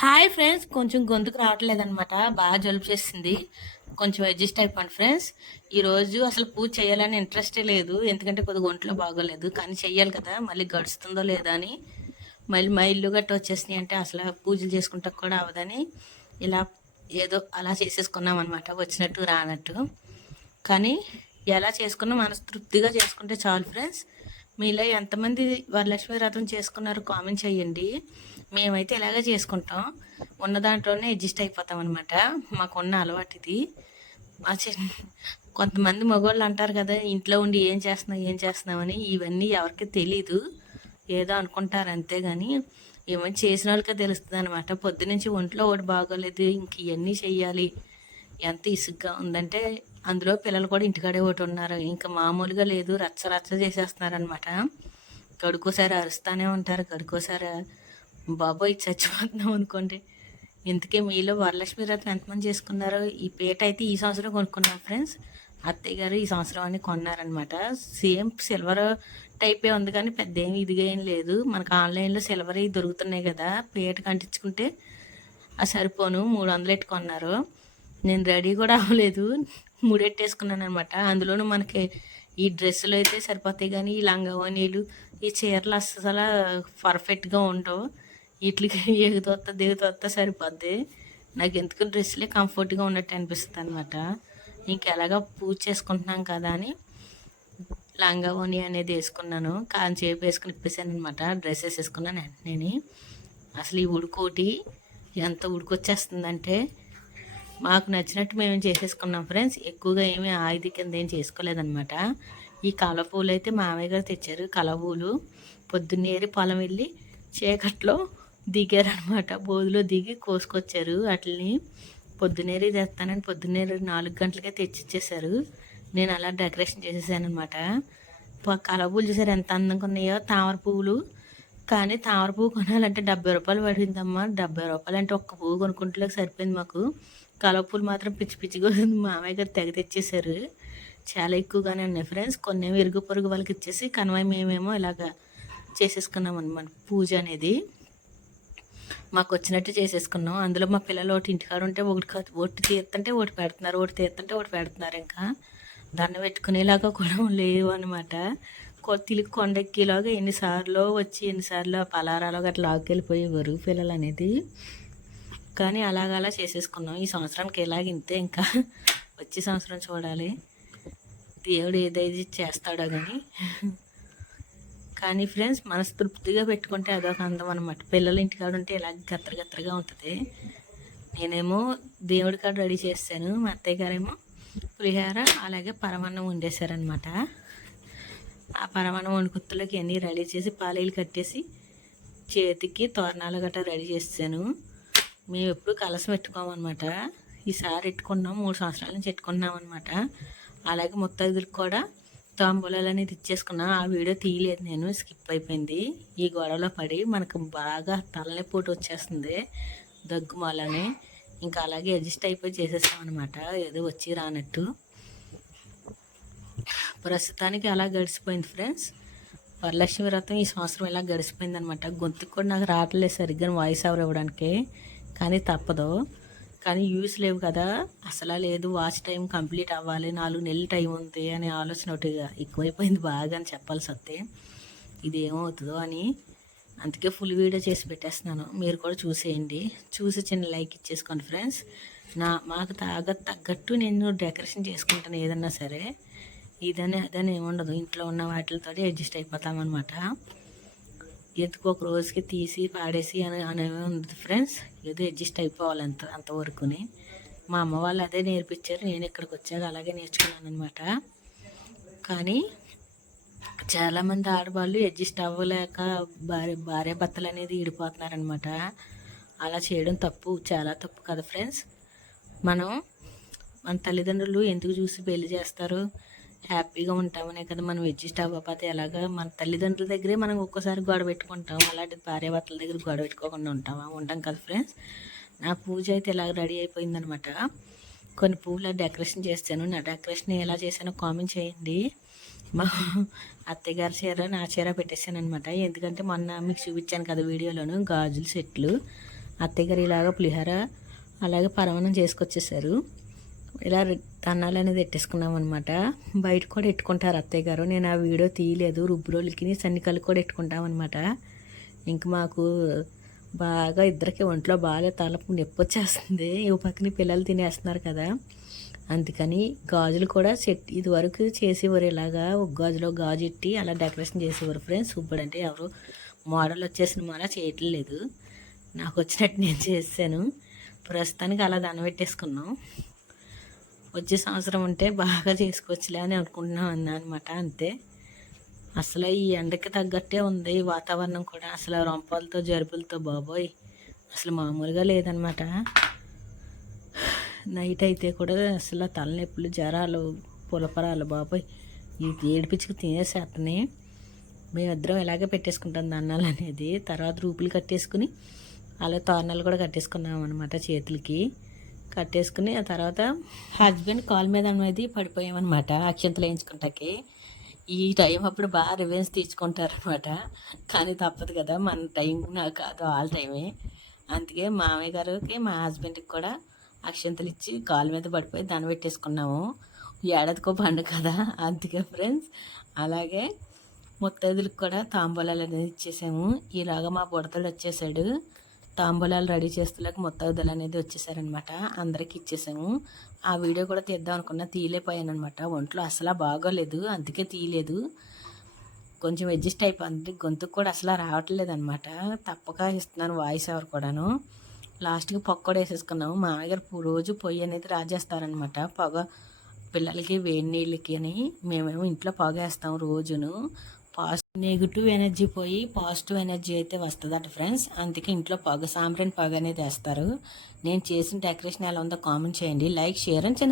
Hi friends కొంచెం గొంతుకు రావట్లేదు అనమాట బాగా జలుబు చేసింది. కొంచెం అడ్జస్ట్ అయిపోండి ఫ్రెండ్స్ ఈరోజు అసలు పూజ చేయాలని ఇంట్రెస్టే లేదు. ఎందుకంటే కొద్దిగా ఒంట్లో బాగోలేదు. కానీ చెయ్యాలి కదా. మళ్ళీ గడుస్తుందో లేదా అని. మళ్ళీ మా ఇల్లు గట్ట వచ్చేసినాయి అంటే అసలు పూజలు చేసుకుంటా కూడా అవదని ఇలా ఏదో అలా చేసేసుకున్నాం అనమాట వచ్చినట్టు రానట్టు. కానీ ఎలా చేసుకున్నా మనస్తృప్తిగా చేసుకుంటే చాలు ఫ్రెండ్స్ మీలో ఎంతమంది వరలక్ష్మి వ్రతం చేసుకున్నారు కామెంట్ చేయండి. మేమైతే ఇలాగే చేసుకుంటాం. ఉన్న దాంట్లోనే అడ్జస్ట్ అయిపోతాం అనమాట మాకున్న అలవాటు ఇది. మా కొంతమంది మగవాళ్ళు అంటారు కదా ఇంట్లో ఉండి ఏం చేస్తున్నావు ఏం చేస్తున్నామని ఇవన్నీ ఎవరికి తెలీదు. ఏదో అనుకుంటారు అంతే కానీ ఏమైనా చేసిన వాళ్ళకే తెలుస్తుంది అనమాట పొద్దునుంచి ఒంట్లో ఒకటి బాగోలేదు ఇంక ఇవన్నీ చెయ్యాలి. ఎంత ఇసుగ్గా ఉందంటే అందులో పిల్లలు కూడా ఇంటికాడే ఒకటి ఉన్నారు. ఇంకా మామూలుగా లేదు. రచ్చ రచ్చ చేసేస్తున్నారనమాట గడుకోసారి అరుస్తూనే ఉంటారు. గడుకోసారి బాబోయ్ చచ్చిపోతున్నాం అనుకోండి. ఇంతకే మీలో వరలక్ష్మి రథం ఎంతమంది చేసుకున్నారో? ఈ పేట అయితే ఈ సంవత్సరం కొనుక్కున్నాం ఫ్రెండ్స్. అత్తయ్య గారు ఈ సంవత్సరం అని కొన్నారనమాట సేమ్ సిల్వర్ టైపే ఉంది కానీ పెద్ద ఏమి ఇదిగా ఏం లేదు. మనకు ఆన్లైన్లో సిల్వర్ దొరుకుతున్నాయి కదా. పేట కంటించుకుంటే ఆ సరిపోను. మూడు వందలు ఎట్టుకున్నారు నేను రెడీ కూడా అవ్వలేదు. మూడెట్టేసుకున్నాను అనమాట అందులోనూ మనకి ఈ డ్రెస్సులు అయితే సరిపోతాయి కానీ ఈ లంగవనీలు ఈ చీరలు అస్సలు పర్ఫెక్ట్గా ఉండవు. వీటికి ఎగుతొత్త దిగుతొత్త సరిపోద్ది. నాకు ఎందుకు డ్రెస్సులే కంఫర్ట్గా ఉన్నట్టు అనిపిస్తుంది అనమాట ఇంకెలాగా పూజ చేసుకుంటున్నాం కదా అని లంగా అనేది వేసుకున్నాను. కాంచేపు వేసుకుని ఇప్పేసాను అనమాట డ్రెస్ వేసుకున్నాను వెంటనే అసలు ఈ ఉడుకోటి ఎంత ఉడికొచ్చేస్తుందంటే మాకు నచ్చినట్టు మేము చేసేసుకున్నాం ఫ్రెండ్స్. ఎక్కువగా ఏమీ ఆయుధ కింద ఏం చేసుకోలేదనమాట ఈ కలవ పూలు అయితే మామయ్య గారు తెచ్చారు కలపూలు పొద్దున్నేరి పొలం వెళ్ళి చీకట్లో దిగారనమాట బోధులో దిగి కోసుకొచ్చారు వాటిని పొద్దునేరి తెస్తానని పొద్దున్నేరు నాలుగు గంటలకే తెచ్చిచ్చేసారు నేను అలా డెకరేషన్ చేసేసానమాట అనమాట పూలు చూసారు ఎంత అందంగా ఉన్నాయో. తామర పువ్వులు. కానీ తామర పువ్వు కొనాలంటే డెబ్బై రూపాయలు పడిందమ్మా. డెబ్బై రూపాయలు అంటే ఒక్క పువ్వు కొనుక్కుంటే సరిపోయింది మాకు. కలవ పూలు మాత్రం పిచ్చి పిచ్చిగా ఉంది. మామయ్య గారు తెగ తెచ్చేసారు చాలా ఎక్కువగానే ఉన్నాయి ఫ్రెండ్స్ కొన్ని ఇరుగు పొరుగు వాళ్ళకి ఇచ్చేసి కనవై మేమేమో ఇలాగా చేసేసుకున్నాం అనమాట పూజ అనేది మాకు వచ్చినట్టు చేసేసుకున్నాం. అందులో మా పిల్లలు ఒకటి ఇంటికాడ ఉంటే ఒకటి ఒకటి తీస్తుంటే ఒకటి పెడుతున్నారు ఒకటి తీస్తుంటే ఒకటి పెడుతున్నారు ఇంకా. దండ పెట్టుకునేలాగా కూడా లేవు అనమాట తిరిగి కొండెక్కిలాగా ఎన్నిసార్లు వచ్చి ఎన్నిసార్లు పలారాలు అట్లా లాక్కెళ్ళిపోయేవారు పిల్లలు అనేది. కానీ అలాగ అలా చేసేసుకున్నాం. ఈ సంవత్సరానికి ఎలాగ ఇంతే ఇంకా? వచ్చే సంవత్సరం చూడాలి. దేవుడు ఏదైతే చేస్తాడో కానీ కానీ ఫ్రెండ్స్ మనస్తృప్తిగా పెట్టుకుంటే అదొక అందం అనమాట పిల్లలు ఇంటికాడ ఉంటే ఇలా గత్తగత్తరగా ఉంటుంది. నేనేమో దేవుడి కాడ రెడీ చేస్తాను మా అత్తయ్య గారేమో పులిహార అలాగే పరమాన్నం వండేశారనమాట ఆ పరమాన్నం వండుకుత్తులకి అన్నీ రెడీ చేసి పాలీలు కట్టేసి చేతికి తోరణాలు గట్రా రెడీ చేస్తాను మేము ఎప్పుడు కలసం పెట్టుకోమన్నమాట ఈసారి పెట్టుకున్నాం మూడు సంవత్సరాల నుంచి పెట్టుకున్నాం అనమాట అలాగే ముత్తైదులకు కూడా తాంబూలాలు అనేది ఇచ్చేసుకున్నాం ఆ వీడియో తీయలేదు నేను స్కిప్ అయిపోయింది. ఈ గొడవలో పడి మనకు బాగా తలనొప్పి వచ్చేస్తుంది దగ్గుమాలని ఇంకా అలాగే అడ్జస్ట్ అయిపోయి చేసేస్తాం అనమాట ఏదో వచ్చి రానట్టు. ప్రస్తుతానికి అలా గడిచిపోయింది ఫ్రెండ్స్. వరలక్ష్మి వ్రతం ఈ సంవత్సరం ఇలా గడిచిపోయింది అనమాట గొంతుకు కూడా నాకు రావట్లేదు సరిగ్గా వాయిస్ ఓవర్ ఇవ్వడానికి. కానీ తప్పదు. కానీ యూస్ లేవు కదా. అసలు లేదు. వాచ్ టైం కంప్లీట్ అవ్వాలి. నాలుగు నెలలు టైం ఉంది అనే ఆలోచన ఒకటిగా ఎక్కువైపోయింది బాగా అని చెప్పాల్సి వస్తే ఇది ఏమవుతుందో అని అందుకే ఫుల్ వీడియో చేసి పెట్టేస్తున్నాను. మీరు కూడా చూసేయండి. చూసి చిన్న లైక్ ఇచ్చేసుకోండి ఫ్రెండ్స్. నా మాకు తాగ తగ్గట్టు నేను డెకరేషన్ చేసుకుంటాను ఏదన్నా సరే. ఇదని అదని ఏముండదు. ఇంట్లో ఉన్న వాటితో అడ్జస్ట్ అయిపోతామన్నమాట. ఎందుకు ఒక రోజుకి తీసి పాడేసి అని అనేవి ఉంది ఫ్రెండ్స్. ఏదో అడ్జస్ట్ అయిపోవాలి అంత అంతవరకుని మా అమ్మ వాళ్ళు అదే నేర్పించారు. నేను ఇక్కడికి వచ్చాక అలాగే నేర్చుకున్నాను అనమాట కానీ చాలామంది ఆడవాళ్ళు అడ్జస్ట్ అవ్వలేక భార్య భార్య భర్తలు అనేది ఈడిపోతున్నారనమాట అలా చేయడం తప్పు చాలా తప్పు కదా ఫ్రెండ్స్. మనం మన తల్లిదండ్రులు ఎందుకు చూసి పెళ్ళి చేస్తారు? హ్యాపీగా ఉంటామనే కదా మనం అడ్జస్ట్ అవ్వకపోతే ఎలాగా? మన తల్లిదండ్రుల దగ్గరే మనం ఒక్కోసారి గొడవ పెట్టుకుంటాం. అలాంటి భార్య భర్తల దగ్గర గొడవ పెట్టుకోకుండా ఉంటామా? ఉంటాం కదా ఫ్రెండ్స్. నా పూజ అయితే ఇలా రెడీ అయిపోయిందనమాట. కొన్ని పూల డెకరేషన్ చేస్తాను. నా డెకరేషన్ ఎలా చేశానో కామెంట్ చేయండి. మా అత్తయ్య గారి చీర నా చీర పెట్టేశాను అనమాట ఎందుకంటే మొన్న మీకు చూపించాను కదా వీడియోలోను గాజులు సెట్లు. అత్తయ్య గారు ఇలాగ పులిహోర అలాగే పరమణం చేసుకొచ్చేసారు. ఇలా తన్నాలు అనేది ఎట్టేసుకున్నాం అనమాట బయట కూడా ఎట్టుకుంటారు అత్తయ్య గారు. నేను ఆ వీడియో తీయలేదు. రుబ్బురోళ్ళకి సన్నికలు కూడా ఎట్టుకుంటాం ఇంక మాకు బాగా ఇద్దరికి ఒంట్లో బాగా తలపు నొప్పి వచ్చేస్తుంది. ఈ పక్కన పిల్లలు తినేస్తున్నారు కదా. అందుకని గాజులు కూడా సెట్ ఇది వరకు చేసేవారు ఇలాగా. ఒక గాజులో గాజు ఎట్టి అలా డెకరేషన్ చేసేవారు ఫ్రెండ్స్. ఇప్పుడు అంటే ఎవరు మోడల్ వచ్చేసిన మన చేయట్లేదు. నాకు వచ్చినట్టు నేను చేశాను. ప్రస్తుతానికి అలా దాన్ని పెట్టేసుకున్నాం. వచ్చే సంవత్సరం ఉంటే బాగా చేసుకోవచ్చులే అని అనుకుంటున్నాం అన్నా అనమాట అంతే. అసలు ఈ ఎండకి తగ్గట్టే ఉంది ఈ వాతావరణం కూడా. అసలు రొంపాలతో జరుపులతో బాబోయ్. అసలు మామూలుగా లేదనమాట నైట్ అయితే కూడా అసలు తలనొప్పులు జ్వరాలు పులపరాలు బాబోయ్. ఇది ఏడిపించుకు తినేసేస్తని మేమిద్దరం ఇలాగే పెట్టేసుకుంటాం దన్నాలు అనేది. తర్వాత రూపులు కట్టేసుకుని అలా తోరణాలు కూడా కట్టేసుకున్నాం అనమాట చేతులకి. కట్టేసుకుని ఆ తర్వాత హస్బెండ్ కాల్ మీద అనేది పడిపోయామన్నమాట. అక్షంతలు వేయించుకుంటాకి. ఈ టైం అప్పుడు బాగా రివెన్స్ తీసుకుంటారనమాట కానీ తప్పదు కదా మన టైం నాకు కాదు ఆల్ టైమే అందుకే మామయ్య గారికి మా హస్బెండ్కి కూడా అక్షంతలు ఇచ్చి కాలు మీద పడిపోయి దాన్ని పెట్టేసుకున్నాము. ఏడాదికో పండుగ కదా అందుకే ఫ్రెండ్స్ అలాగే ముత్తైదులకు కూడా తాంబూలాలు అనేది ఇచ్చేసాము. ఈలాగా మా బుడతలు వచ్చేసాడు. తాంబూలాలు రెడీ చేస్తలేక ముత్తైదులు అనేది వచ్చేసారనమాట. అందరికి ఇచ్చేసాము. ఆ వీడియో కూడా తీద్దాం అనుకున్నా తీయలేకపోయాను అనమాట ఒంట్లో అసలు బాగోలేదు అందుకే తీయలేదు. కొంచెం అడ్జస్ట్ అయిపోయింది. గొంతుకు కూడా అసలు రావట్లేదు అనమాట తప్పక ఇస్తున్నాను వాయిస్ ఎవరు కూడాను. లాస్ట్కి పొగ కూడా వేసేసుకున్నాము. మామయ్య రోజు పొయ్యి అనేది రాజేస్తారనమాట. పొగ పిల్లలకి వేడి నీళ్ళకి అని మేమేమో ఇంట్లో పొగ వేస్తాం రోజును. పాజిటివ్ నెగిటివ్ ఎనర్జీ పోయి పాజిటివ్ ఎనర్జీ అయితే వస్తుందట ఫ్రెండ్స్ అందుకే ఇంట్లో పొగ సాంబ్రాన్ పొగ అనేది వేస్తారు. నేను చేసిన డెకరేషన్ ఎలా ఉందో కామెంట్ చేయండి. లైక్ షేర్ అని చిన్న